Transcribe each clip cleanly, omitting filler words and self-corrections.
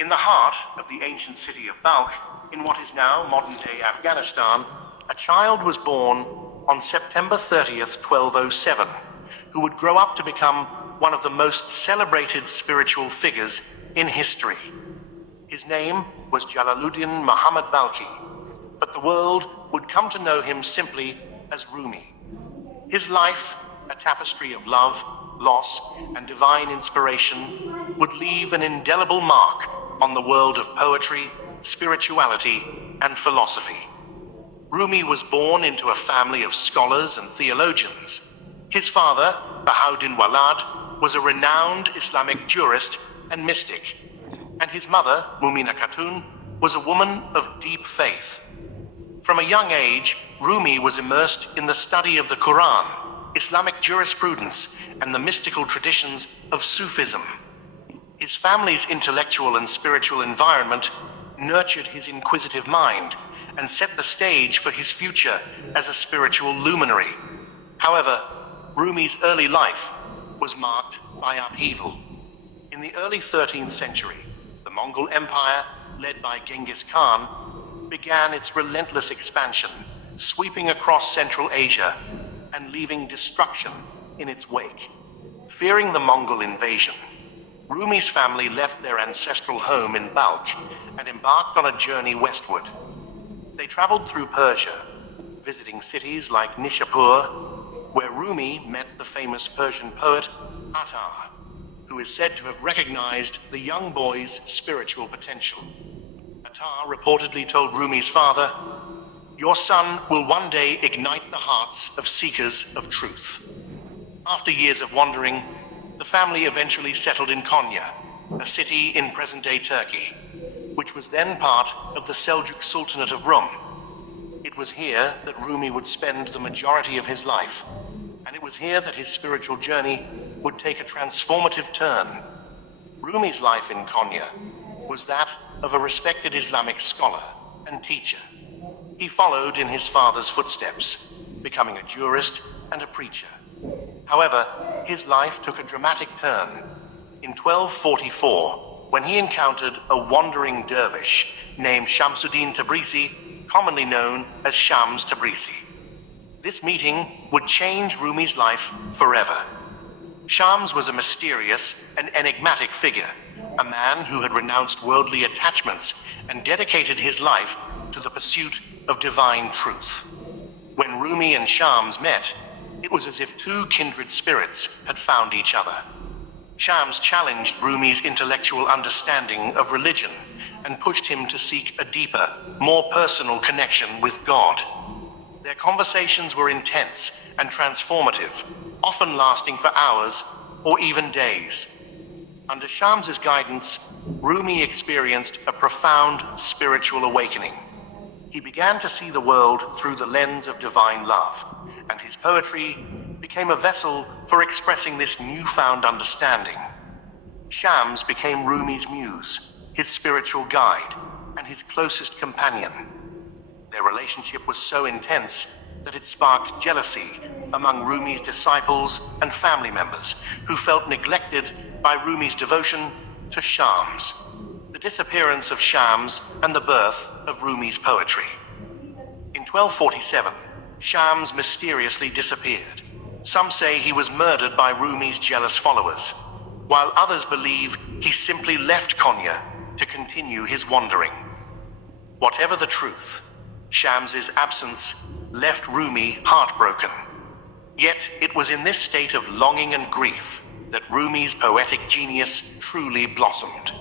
In the heart of the ancient city of Balkh, in what is now modern-day Afghanistan, a child was born on September 30th, 1207, who would grow up to become one of the most celebrated spiritual figures in history. His name was Jalaluddin Muhammad Balkh, but the world would come to know him simply as Rumi. His life, a tapestry of love, loss, and divine inspiration, would leave an indelible mark on the world of poetry, spirituality, and philosophy. Rumi was born into a family of scholars and theologians. His father, Uddin was a renowned Islamic jurist and mystic, and his mother, Mumina, was a woman of deep faith. From a young age, Rumi was immersed in the study of the Quran, Islamic jurisprudence, and the mystical traditions of Sufism. His family's intellectual and spiritual environment nurtured his inquisitive mind and set the stage for his future as a spiritual luminary. However, Rumi's early life was marked by upheaval. In the early 13th century, the Mongol Empire, led by Genghis Khan, began its relentless expansion, sweeping across Central Asia and leaving destruction in its wake. Fearing the Mongol invasion, Rumi's family left their ancestral home in Balkh and embarked on a journey westward. They traveled through Persia, visiting cities like Nishapur, where Rumi met the famous Persian poet Attar, who is said to have recognized the young boy's spiritual potential. Attar reportedly told Rumi's father, "Your son will one day ignite the hearts of seekers of truth." After years of wandering, the family eventually settled in Konya, a city in present-day Turkey, which was then part of the Seljuk Sultanate of Rum. It was here that Rumi would spend the majority of his life, and it was here that his spiritual journey would take a transformative turn. Rumi's life in Konya was that of a respected Islamic scholar and teacher. He followed in his father's footsteps, becoming a jurist and a preacher. However, his life took a dramatic turn in 1244 when he encountered a wandering dervish named Shamsuddin Tabrizi, commonly known as Shams Tabrizi. This meeting would change Rumi's life forever. Shams was a mysterious and enigmatic figure, a man who had renounced worldly attachments and dedicated his life to the pursuit of divine truth. When Rumi and Shams met, it was as if two kindred spirits had found each other. Shams challenged Rumi's intellectual understanding of religion and pushed him to seek a deeper, more personal connection with God. Their conversations were intense and transformative, often lasting for hours or even days. Under Shams's guidance, Rumi experienced a profound spiritual awakening. He began to see the world through the lens of divine love, and his poetry became a vessel for expressing this newfound understanding. Shams became Rumi's muse, his spiritual guide, and his closest companion. Their relationship was so intense that it sparked jealousy among Rumi's disciples and family members who felt neglected by Rumi's devotion to Shams. The disappearance of Shams and the birth of Rumi's poetry. In 1247, Shams mysteriously disappeared. Some say he was murdered by Rumi's jealous followers, while others believe he simply left Konya to continue his wandering. Whatever the truth, Shams's absence left Rumi heartbroken. Yet it was in this state of longing and grief that Rumi's poetic genius truly blossomed.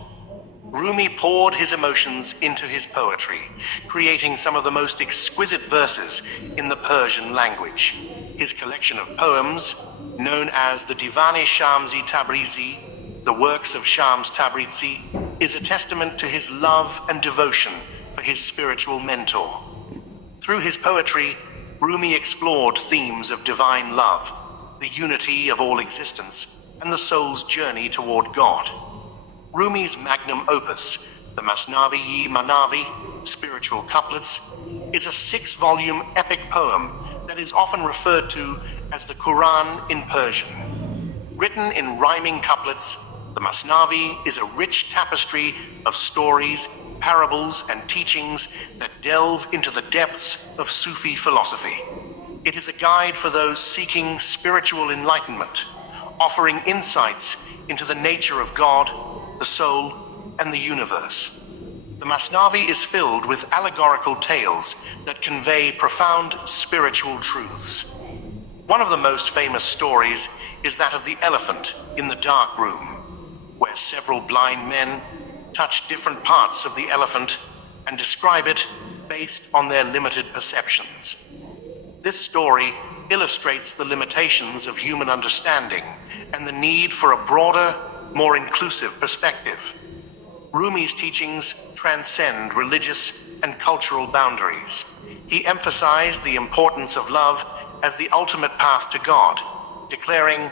Rumi poured his emotions into his poetry, creating some of the most exquisite verses in the Persian language. His collection of poems, known as the Divan-i Shamsi Tabrizi, the works of Shams Tabrizi, is a testament to his love and devotion for his spiritual mentor. Through his poetry, Rumi explored themes of divine love, the unity of all existence, and the soul's journey toward God. Rumi's magnum opus, the Masnavi, Spiritual Couplets, is a 6-volume epic poem that is often referred to as the Quran in Persian. Written in rhyming couplets, The Masnavi is a rich tapestry of stories, parables, and teachings that delve into the depths of Sufi philosophy. It is a guide for those seeking spiritual enlightenment, offering insights into the nature of God, the soul, and the universe. The Masnavi is filled with allegorical tales that convey profound spiritual truths. One of the most famous stories is that of the elephant in the dark room, where several blind men touch different parts of the elephant and describe it based on their limited perceptions. This story illustrates the limitations of human understanding and the need for a broader, more inclusive perspective. Rumi's teachings transcend religious and cultural boundaries. He emphasized the importance of love as the ultimate path to God, declaring,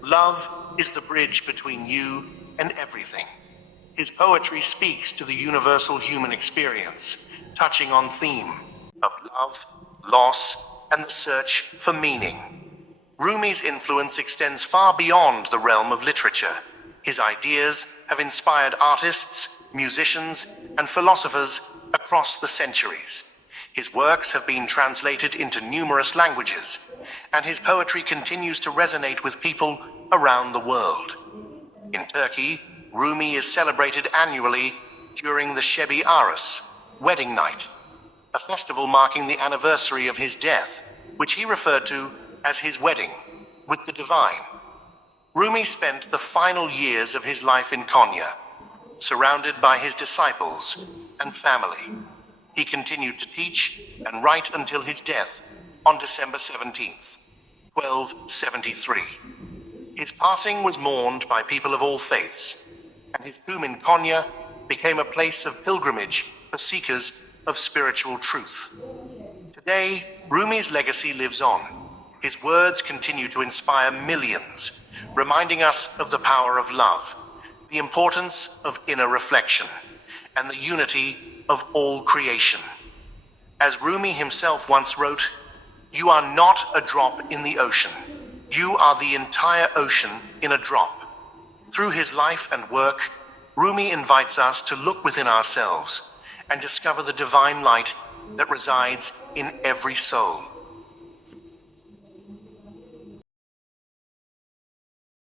"Love is the bridge between you and everything." His poetry speaks to the universal human experience, touching on theme of love, loss, and the search for meaning. Rumi's influence extends far beyond the realm of literature. His ideas have inspired artists, musicians, and philosophers across the centuries. His works have been translated into numerous languages, and his poetry continues to resonate with people around the world. In Turkey, Rumi is celebrated annually during the Şebi Arus, wedding night, a festival marking the anniversary of his death, which he referred to as his wedding with the divine. Rumi spent the final years of his life in Konya, surrounded by his disciples and family. He continued to teach and write until his death on December 17th, 1273. His passing was mourned by people of all faiths, and his tomb in Konya became a place of pilgrimage for seekers of spiritual truth. Today, Rumi's legacy lives on. His words continue to inspire millions, reminding us of the power of love, the importance of inner reflection, and the unity of all creation. As Rumi himself once wrote, "You are not a drop in the ocean. You are the entire ocean in a drop." Through his life and work, Rumi invites us to look within ourselves and discover the divine light that resides in every soul.